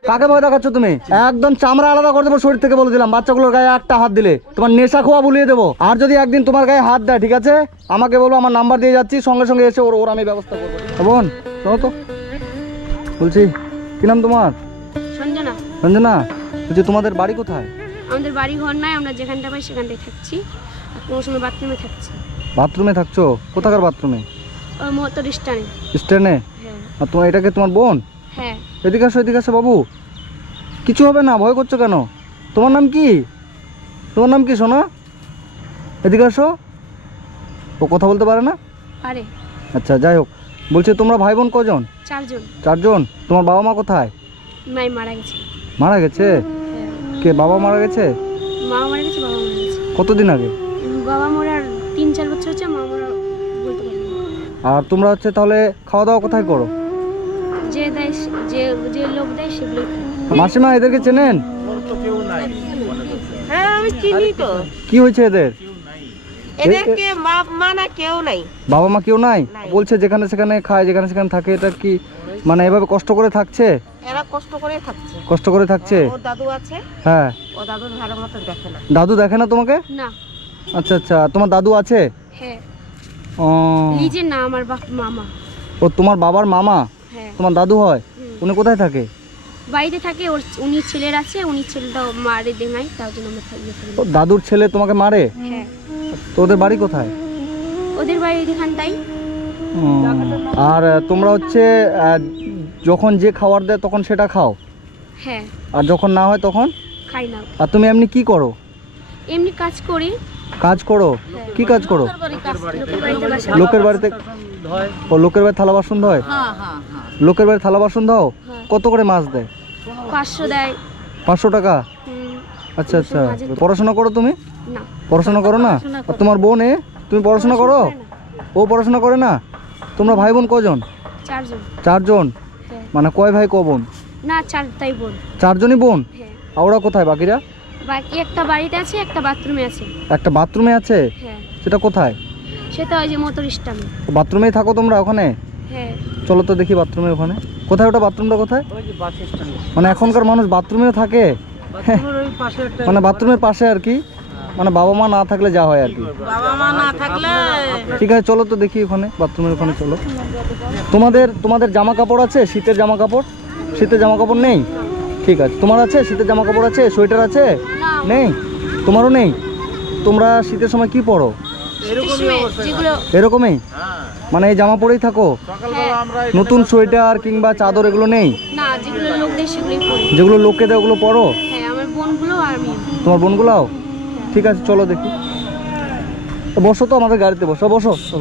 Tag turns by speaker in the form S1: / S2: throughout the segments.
S1: কাকে ভয় দেখাচ্ছ তুমি? একদম চামড়া আলাদা করে দেবো শরীর থেকে, বলে দিলাম। বাচ্চাগুলোর গায়ে একটা হাত দিলে তোমার নেশা খোয়া বুলিয়ে দেবো। আর যদি একদিন তোমার গায়ে হাত দেয়, ঠিক আছে, আমাকে বলবো, আমার নাম্বার দিয়ে যাচ্ছি, সঙ্গে সঙ্গে এসে ওর আমি ব্যবস্থা করবো। বোন শোনো তো, বলছি কি নাম তোমার?
S2: সঞ্জনা।
S1: রঞ্জনা, বলছি তোমাদের বাড়ি কোথায়?
S2: আমাদের বাড়ি ঘর নাই, আমরা যেখানটা পাই সেখানটায় থাকছি। আর কোনো সময় বাথরুমে থাকছি।
S1: বাথরুমে থাকছো? কোথাকার বাথরুমে?
S2: ওই মহত্তর স্টানে।
S1: স্টেনে?
S2: হ্যাঁ।
S1: আর তোমার এটাকে তোমার বোন?
S2: হ্যাঁ।
S1: এদিকে আসো, এদিকে আসো বাবু। কিছু হবে না, ভয় করছো কেন? তোমার নাম কি? তোমার নাম কি সোনা? এদিকে আসো। ও কথা বলতে পারে না?
S2: পারে।
S1: আচ্ছা, যাই হোক, বলছে তোমরা ভাই বোন কজন?
S2: 4 জন।
S1: 4 জন। তোমার বাবা মা কোথায়?
S2: মাই মারা গেছে।
S1: মারা গেছে?
S2: হ্যাঁ।
S1: কে, বাবা মারা গেছে?
S2: মা মারা গেছে, বাবা মারা গেছে।
S1: কতদিন আগে?
S2: বাবা মরার 3-4 বছর হচ্ছে, মা মরা বলতে পারি না।
S1: আর তোমরা হচ্ছে তাহলে খাওয়া দাওয়া কোথায় করো?
S2: যে দেয়, যে লোক দেয় সেগুলো।
S1: মাসিমা, এদেরকে চেনেন?
S3: হ্যাঁ আমি চিনি তো।
S1: কি হয়েছে এদের?
S3: এদেরকে বাপ মা না কেউ নাই।
S1: বাবা মা কেউ নাই?
S3: নাই।
S1: বলছে যেখানে সেখানে খায়, যেখানে সেখানে থাকে। এটা কি মানে এভাবে কষ্ট করে থাকছে?
S3: এরা কষ্ট করে থাকছে।
S1: কষ্ট করে থাকছে?
S3: ওর দাদু আছে,
S1: হ্যাঁ।
S3: ও দাদুর ভালো মতো দেখে না।
S1: দাদু দেখে না তোমাকে?
S2: না।
S1: আচ্ছা আচ্ছা, তোমার দাদু আছে?
S2: হ্যাঁ।
S1: ও,
S2: নিজে না, আমার মামা।
S1: ও তোমার বাবার মামা
S2: হ্যাঁ।
S1: তোমার দাদু হয়? উনি কোথায় থাকে?
S2: বাড়িতে থাকে। উনি ছেলের আছে, উনি ছেলেটাও মারে দেয়, তার জন্য আমরা থাকি।
S1: ও দাদুর ছেলে তোমাকে মারে?
S2: হ্যাঁ।
S1: তো ওদের বাড়ি কোথায়?
S2: ওদের বাড়ি এখানটাই।
S1: ও, আর তোমরা হচ্ছে যখন যে খাবার দেয় তখন সেটা খাও,
S2: হ্যাঁ।
S1: আর যখন না হয় তখন?
S2: খাই না।
S1: আর তুমি এমনি কি করো?
S2: এমনি কাজ করি।
S1: কাজ করো? কি কাজ করো?
S2: লোকের বাড়িতে বাসা।
S1: লোকের বাড়িতে? ও, লোকের বাড়ি থালা বাসন ধোয়? লোকের বাড়ি থালা বাসন দাও?
S2: হ্যাঁ।
S1: কত করে মাছ দেয়?
S2: 500 দেয়।
S1: 500 টাকা?
S2: হুম,
S1: আচ্ছা আচ্ছা।
S2: মাঝে তো-
S1: পড়াশোনা করো তুমি?
S2: না।
S1: পড়াশোনা করো না? আর তোমার বোন, তুমি পড়াশোনা করো? ও পড়াশোনা করে না? তোমরা ভাই বোন কজন?
S2: 4 জন।
S1: 4 জন?
S2: হ্যাঁ।
S1: মানে কয় ভাই ক বোন?
S2: না, 4টাই বোন।
S1: 4 জনই বোন?
S2: হ্যাঁ।
S1: আর ওরা কোথায় বাকিরা?
S2: বাকি একটা বাড়িতে আছে, একটা বাথরুমে আছে।
S1: একটা বাথরুমে আছে?
S2: হ্যাঁ।
S1: সেটা কোথায়?
S2: সেটা ওই যে মোটর স্টামে।
S1: বাথরুমেই থাকো তোমরা ওখানে?
S2: হ্যাঁ।
S1: চলো তো দেখি বাথরুমে ওখানে কোথায়। ওটা বাথরুমটা কোথায়? মানে এখনকার মানুষ বাথরুমেও থাকে? মানে বাথরুমের পাশে আর কি, মানে বাবা মা না থাকলে যা হয় আর কি।
S3: বাবা মা না থাকলে
S1: ঠিক আছে, চলো তো দেখি ওখানে, বাথরুমের ওখানে চলো। তোমাদের জামা কাপড় আছে? শীতের জামা কাপড়? শীতের জামা কাপড় নেই? ঠিক আছে, তোমার আছে শীতের জামা কাপড় আছে? সোয়েটার আছে? নেই? তোমারও নেই? তোমরা শীতের সময় কি পরো?
S2: যেগুলো।
S1: এরকমই মানে এই জামা পরেই থাকো?
S2: হ্যাঁ।
S1: নতুন সোয়েটার কিংবা চাদর এগুলো নেই?
S2: না, যেগুলো লোক দেয় সেগুলোই পরি।
S1: যেগুলো লোককে দেয় ওগুলো পরো?
S2: হ্যাঁ, আমার বোনগুলো আর আমি।
S1: তোমার বোনগুলাও? ঠিক আছে, চলো দেখি। বসো তো, আমাদের গাড়িতে বসো, বসো চলো।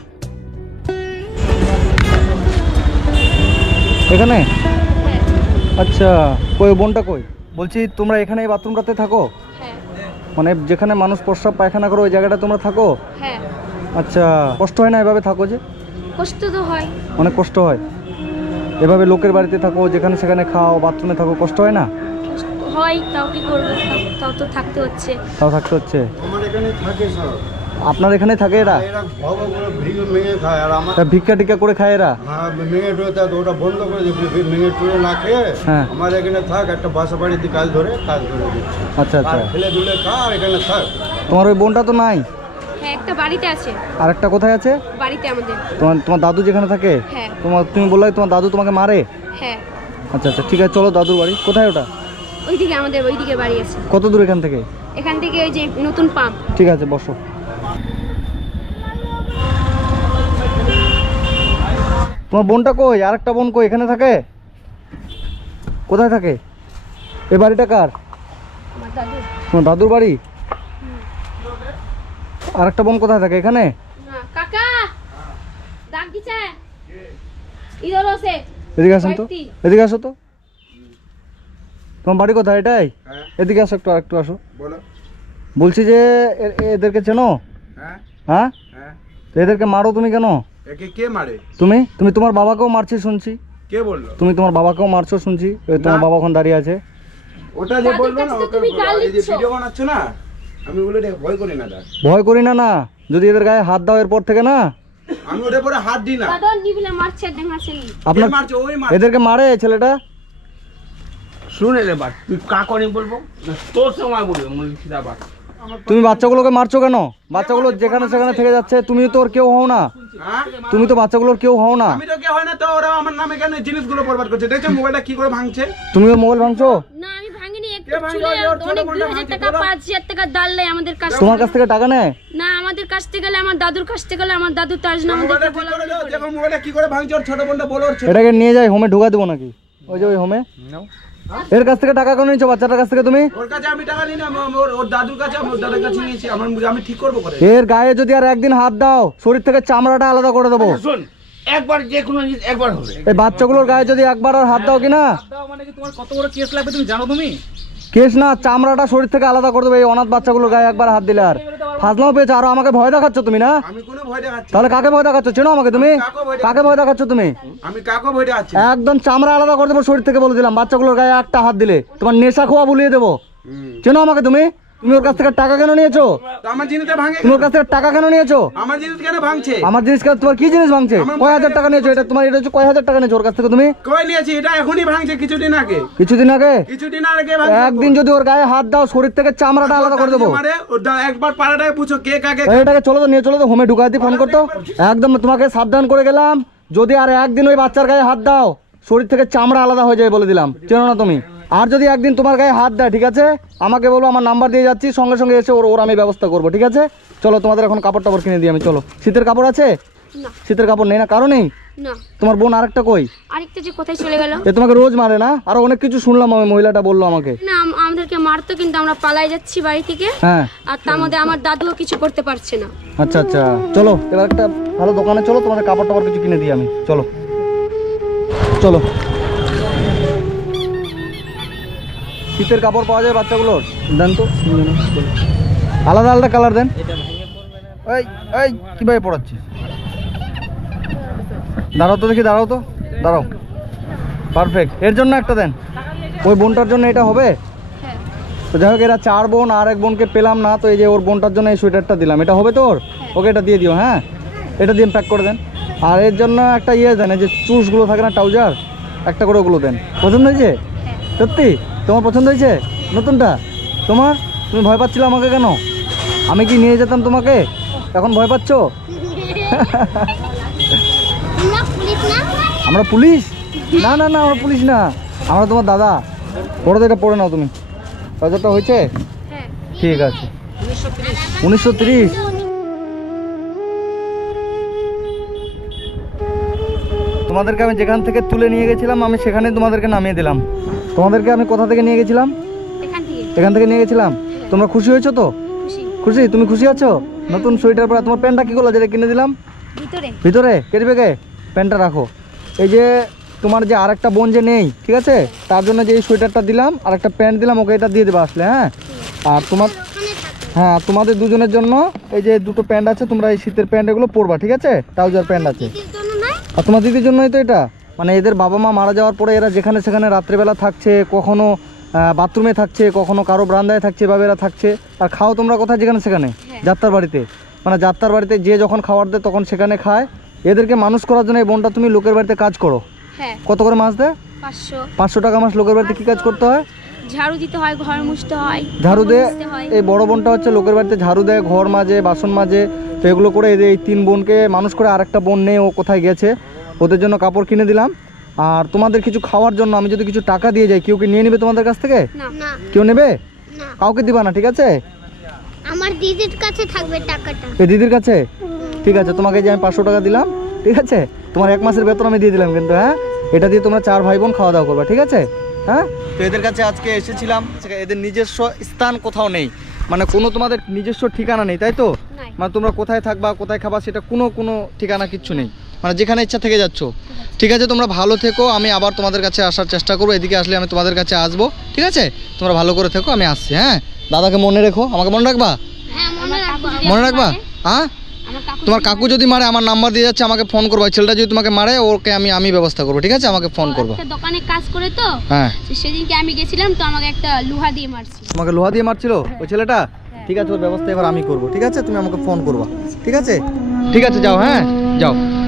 S1: এখানে?
S2: হ্যাঁ।
S1: আচ্ছা, কই বোনটা কই? বলছি তোমরা এখানে এই বাথরুমটাতে থাকো?
S2: হ্যাঁ।
S1: মানে যেখানে মানুষ প্রস্রাব পায়খানা করে ওই জায়গাটা তোমরা থাকো?
S2: হ্যাঁ।
S1: আচ্ছা, কষ্ট হয় না এভাবে থাকো যে?
S2: কষ্ট তো হয়।
S1: অনেক কষ্ট হয়। এভাবে লোকের বাড়িতে থাকো, যেখানে সেখানে খাও, বাথরুমে থাকো, কষ্ট হয় না?
S2: কষ্ট হয়, তাও কি করবো, তাও তো থাকতে হচ্ছে।
S1: তাও থাকতে হচ্ছে।
S4: আমার এখানে থাকে সব।
S1: আপনার এখানে থাকে এরা?
S4: এরা ভবগুলো ভেঙে খায়, আর আমার
S1: তা ভিক্ষা টিক্ষা করে খায় এরা?
S4: হ্যাঁ ভেঙে টুয়ে তা ওটা বন্ধ করে দিয়েছে। ভেঙে টুয়ে না খেয়ে
S1: হ্যাঁ।
S4: আমার এখানে থাক, একটা বাসা বাড়িতে কাজ ধরে দিচ্ছে।
S1: আচ্ছা আচ্ছা।
S4: আর খেলে ধুলে খা, আর এখানে থাক।
S1: তোমার ওই বোনটা তো নাই?
S2: হ্যাঁ, একটা বাড়িতে আছে।
S1: আর একটা কোথায় আছে?
S2: বাড়িতে আমাদের।
S1: তোমার দাদু যেখানে থাকে?
S2: হ্যাঁ।
S1: তুমি বললে তোমার দাদু তোমাকে মারে?
S2: হ্যাঁ।
S1: আচ্ছা আচ্ছা, ঠিক আছে, চলো দাদুর বাড়ি। কোথায় ওটা?
S2: ওইদিকে আমাদের, ওইদিকে বাড়ি আছে।
S1: কত দূর এখান থেকে?
S2: এখান থেকে ওই যে নতুন পাম্প।
S1: ঠিক আছে, বসো। তোমার বোনটা কই? আর একটা বোন কই? এখানে থাকে? কোথায় থাকে? এ বাড়িটা কার?
S2: আমার দাদু।
S1: তোমার দাদুর বাড়ি? আর একটা বোন কোথায় থাকে? এখানে?
S2: না, কাকা ডাক দিছে। ইধর আছে।
S1: এদিকে আসুন তো, এদিকে আসো তো। তোমার বাড়ি কোথায়? এটাই?
S4: হ্যাঁ
S1: এদিকে আসো, একটু আসো।
S4: বলো।
S1: বলছি যে এদেরকে চেনো?
S4: হ্যাঁ
S1: হ্যাঁ?
S4: হ্যাঁ।
S1: তো এদেরকে মারো তুমি কেন?
S4: একে কে মারে?
S1: তুমি তোমার বাবাকেও মারছি শুনছি।
S4: কে বললো?
S1: তুমি তোমার বাবাকেও মারছো শুনছি। ওই তোমার
S4: না।
S1: বাবা ওখানে দাঁড়িয়ে আছে।
S4: ওটা যে
S2: তাদের
S4: বললো না,
S2: কাছে তো
S4: ওকে
S2: তুমি গাল
S4: এই যে
S2: দিচ্ছ।
S4: ভিডিও বানাচ্ছ না, আমি বলে ভয় করি না।
S1: ভয় করি না? না, যদি এদের গায়ে হাত দাও এরপর থেকে না,
S4: আমি ওটা পরে হাত দিই না।
S2: দাদা নিবিলে মারছে, দেখাছেনি।
S1: আপনার
S4: কে মারছে? ওই মারছে।
S1: এদেরকে মারে ছেলেটা?
S5: শুনে রে বাট তুই কাকনি বলবো না তোর সময় বলবো মুর্শিদা বাট
S1: তুমি বাচ্চাগুলোকে মারছো কেন? বাচ্চাগুলো যেখানে সেখানে থেকে যাচ্ছে, তুমি তো ওর কেউ হও না।
S5: হ্যাঁ
S1: তুমি তো বাচ্চাগুলোর কেউ হও না।
S5: আমি তো কে হয় না তো ওরা আমার নামে কেন জিনিসগুলো বরবাদ করছে? দেখছো মোবাইলটা কি করে ভাঙছে?
S1: তুমি ওর মোবাইল ভাঙছো?
S2: না আমি ভাঙিনি, একটু
S5: কে ভাঙলো?
S2: চুলে
S5: ওর ছোট
S2: অনেক
S5: বোনটা
S2: 2000 টাকা
S5: ভাঙছে,
S2: 5000 টাকা দাল নেয় আমাদের কাছ
S1: তোমার কাছ থেকে টাকা নেয়?
S2: না আমাদের কাছ থেকে গেলে আমার দাদুর কাছ থেকে গেলে আমার দাদু তাজ না আমাদেরকে
S5: মোবাইলটা ঠিক
S2: বলা
S5: করে দাও, দেখো মোবাইলটা কি করে ভাঙছে। ওর ছোট বোনটা বলো, ওর ছোট
S1: এটাকে নিয়ে যাই হোমে ঢুকা দেবো নাকি? ওই যে ওই হোমে। এর কাছ থেকে টাকা কেন নিচ্ছ বাচ্চাটার কাছ থেকে তুমি?
S5: ওর কাছে আমি টাকা নিই না, ওর দাদুর কাছে ওর দাদার কাছে নিয়েছি। আমি ঠিক করবো করে।
S1: এর গায়ে যদি আর একদিন হাত দাও, শরীর থেকে চামড়াটা আলাদা করে দেবো।
S5: শোন, একবার যে কোনো জিনিস একবার হবে।
S1: এই বাচ্চাগুলোর গায়ে যদি একবার আর হাত দাও কিনা,
S6: মানে কি তোমার কত বড় কেস লাগবে তুমি জানো? তুমি
S1: কেস না, চামড়াটা শরীর থেকে আলাদা করে দেবে এই অনাথ বাচ্চাগুলোর গায়ে একবার হাত দিলে। আর ফাজলাও পেয়েছো, আরো আমাকে ভয় দেখাচ্ছ তুমি না?
S5: আমি কোনো ভয় দেখাচ্ছি না।
S1: তাহলে কাকে ভয় দেখাচ্ছ? চেনো আমাকে তুমি? কাকে ভয় দেখাচ্ছ তুমি?
S5: আমি কাকে ভয় দেখাচ্ছি না।
S1: একদম চামড়া আলাদা করে দেবো শরীর থেকে বলে দিলাম। বাচ্চাগুলোর গায়ে একটা হাত দিলে তোমার নেশা খোয়া বুলিয়ে দেবো। চেনো আমাকে তুমি? তুমি ওর কাছ থেকে টাকা কেন নিয়েছো?
S5: তো আমার জিনিসটা ভাঙে
S1: তুমি ওর কাছ থেকে টাকা কেন নিয়েছো?
S5: আমার জিনিস কেন ভাঙছে?
S1: আমার জিনিস কেন? তোমার কি জিনিস ভাঙছে? কয় হাজার টাকা নিয়েছো? এটা তোমার, এটা হচ্ছে কয় হাজার টাকা নিয়েছো ওর কাছ থেকে তুমি?
S5: কই নিয়েছি? এটা এখনই ভাঙছে কিছুদিন আগে।
S1: কিছুদিন আগে?
S5: কিছুদিন আগে ভাঙছে।
S1: একদিন যদি ওর গায়ে হাত দাও, শরীর থেকে চামড়াটা আলাদা করে দেবো।
S5: মারে, একবার পাড়াটায় পুছো কে কাকে।
S1: এটাকে চলো তো, নিয়ে চলো তো হোমে ঢুকাতে ফোন করতো। একদম তোমাকে সাবধান করে গেলাম, যদি আর একদিন ওই বাচ্চার গায়ে হাত দাও, শরীর থেকে চামড়া আলাদা হয়ে যায় বলে দিলাম। চেনো না তুমি? আর যদি একদিন তোমার গায়ে হাত দেয়, ঠিক আছে, আমাকে বলবো, আমার নাম্বার দিয়ে যাচ্ছি, সঙ্গে সঙ্গে এসে ওর আমি ব্যবস্থা করবো, ঠিক আছে? চলো, তোমাদের এখন কাপড় টাপড় কিনে দিই আমি। চলো। শীতের কাপড় আছে?
S2: না
S1: শীতের কাপড় নেই না? কারো নেই?
S2: না
S1: তোমার বোন আরেকটা কই?
S2: আরেকটা যে কোথায় চলে গেল?
S1: এ তোমাকে রোজ মারে না? আরো অনেক কিছু শুনলাম, আমি মহিলাটা বললো আমাকে।
S2: না আমাদেরকে মারতো, কিন্তু আমরা পালাই যাচ্ছি বাড়ি থেকে।
S1: হ্যাঁ।
S2: আর তার মধ্যে আমার দাদুও কিছু করতে পারছে না।
S1: আচ্ছা আচ্ছা, চলো এবার একটা ভালো দোকানে চলো, তোমাদের কাপড় টাপড় কিছু কিনে দিই আমি। চলো চলো। শীতের কাপড় পাওয়া যায় বাচ্চাগুলোর? দেন তো, আলাদা আলাদা কালার দেন। এই এই কীভাবে পড়াচ্ছিস? দাঁড়াও তো দেখি, দাঁড়াও তো, দাঁড়াও। পারফেক্ট, এর জন্য একটা দেন। ওই বোনটার জন্য এটা হবে?
S2: হ্যাঁ
S1: তো যাই হোক, এরা 4 বোন, আর এক বোনকে পেলাম না, তো এই যে ওর বোনটার জন্য এই সোয়েটারটা দিলাম। এটা হবে তোর? ওকে এটা দিয়ে দিও। হ্যাঁ, এটা দিয়ে প্যাক করে দেন। আর এর জন্য একটা ইয়ে দেন, এই যে চুসগুলো থাকে না, ট্রাউজার, একটা করে ওগুলো দেন। পছন্দ হয়েছে? সত্যি তোমার পছন্দ হয়েছে নতুনটা? তোমার? তুমি ভয় পাচ্ছিলে আমাকে কেন? আমি কি নিয়ে যেতাম তোমাকে? এখন ভয় পাচ্ছ? আমরা পুলিশ? না না না, আমরা পুলিশ না, আমরা তোমার দাদা। পড়ো তো, এটা পড়ে নাও তুমি। ট্রাউজারটা হয়েছে?
S2: হ্যাঁ
S1: ঠিক আছে। 1930? তোমাদেরকে আমি যেখান থেকে তুলে নিয়ে গেছিলাম, আমি সেখানে তোমাদেরকে নামিয়ে দিলাম। তোমাদেরকে আমি কোথা থেকে নিয়ে গেছিলাম?
S2: এখান থেকে
S1: এখান থেকে নিয়ে গেছিলাম। তোমরা খুশি হয়েছো তো?
S2: খুশি।
S1: খুশি? তুমি খুশি আছো? নতুন সোয়েটার পরা। তোমার প্যান্টটা কি করলো যেটা কিনে দিলাম?
S2: ভিতরে
S1: ভিতরে কেটে বেগে প্যান্টটা রাখো। এই যে তোমার যে আরেকটা বোন যে নেই, ঠিক আছে, তার জন্য যে এই সোয়েটারটা দিলাম, আর একটা প্যান্ট দিলাম, ওকে এটা দিয়ে দেবে আসলে। হ্যাঁ, আর তোমার, হ্যাঁ, তোমাদের দুজনের জন্য এই যে দুটো প্যান্ট আছে, তোমরা এই শীতের প্যান্ট এগুলো পরবা, ঠিক আছে? ট্রাউজার প্যান্ট আছে। আর তোমার দিদির জন্যই তো এটা। মানে এদের বাবা মা মারা যাওয়ার পরে এরা যেখানে সেখানে রাত্রেবেলা থাকছে, কখনো বাথরুমে থাকছে, কখনো কারো বারান্দায় থাকছে, এভাবে এরা থাকছে। আর খাও তোমরা কোথায়? যেখানে সেখানে, যাত্রার বাড়িতে। মানে যাত্রার বাড়িতে যে যখন খাবার দেয় তখন সেখানে খায়। এদেরকে মানুষ করার জন্য এই বোনটা তুমি লোকের বাড়িতে কাজ করো।
S2: হ্যাঁ
S1: কত করে মাস দেয়? 500 টাকা মাস। লোকের বাড়িতে কি কাজ করতে হয়?
S2: ঝাড়ু দিতে হয়, ঘর মুছতে হয়,
S1: ঝাড়ু দেয়।
S2: মুছতে হয়।
S1: এই বড় বোনটা হচ্ছে লোকের বাড়িতে ঝাড়ু দেয়, ঘর মাজে, বাসন মাজে। তো এগুলো করে এই 3 বোনকে মানুষ করে। আরেকটা বোন নেই, ও কোথায় গেছে, ওদের জন্য কাপড় কিনে দিলাম। আর তোমাদের কিছু খাওয়ার জন্য আমি যদি কিছু টাকা দিয়ে যাই, কেউ কি নিয়ে নেবে তোমাদের কাছ থেকে?
S2: না
S1: কেউ নেবে?
S7: না,
S1: কাউকে দিবা না, ঠিক আছে?
S7: আমার দিদির কাছে থাকবে টাকাটা।
S1: এই দিদির কাছে? ঠিক আছে, তোমাকে যে আমি 500 টাকা দিলাম, ঠিক আছে, তোমার 1 মাসের বেতন আমি দিয়ে দিলাম কিন্তু। হ্যাঁ, এটা দিয়ে তোমরা 4 ভাই বোন খাওয়া দাওয়া করবা, ঠিক আছে? হ্যাঁ, তো এদের কাছে আজকে এসেছিলাম। এদের নিজস্ব স্থান কোথাও নেই, মানে কোনো তোমাদের নিজস্ব ঠিকানা নেই, তাই তো?
S2: নাই।
S1: মানে তোমরা কোথায় থাকবা, কোথায় খাবা, সেটা কোনো ঠিকানা কিচ্ছু নেই, মানে যেখানে ইচ্ছা থেকে যাচ্ছ। ঠিক আছে, তোমরা ভালো থেকো। আমি আবার তোমাদের কাছে আসার চেষ্টা করবো। এদিকে আসলে আমি তোমাদের কাছে আসবো, ঠিক আছে? তোমরা ভালো করে থেকো, আমি আসছি। হ্যাঁ, দাদাকে মনে রেখো, আমাকে মনে রাখবা?
S7: হ্যাঁ, মনে রাখবো।
S1: মনে রাখবা? হ্যাঁ,
S2: আমার কাকু
S1: তোমার কাকু যদি মারে, আমার নাম্বার দিয়ে যাচ্ছে, আমাকে ফোন করবা। ছেলেটা যদি তোমাকে মারে, ওকে আমি ব্যবস্থা করবো, ঠিক আছে? আমাকে ফোন করবা।
S2: একটা দোকানে কাজ করে তো,
S1: হ্যাঁ,
S2: সেদিনকে আমি গেছিলাম তো, আমাকে একটা লোহা দিয়ে মারছিল।
S1: তোমাকে লোহা দিয়ে মারছিল ওই ছেলেটা? ঠিক আছে, ওর ব্যবস্থা এবার আমি করবো, ঠিক আছে? তুমি আমাকে ফোন করবা, ঠিক আছে? ঠিক আছে, যাও। হ্যাঁ, যাও।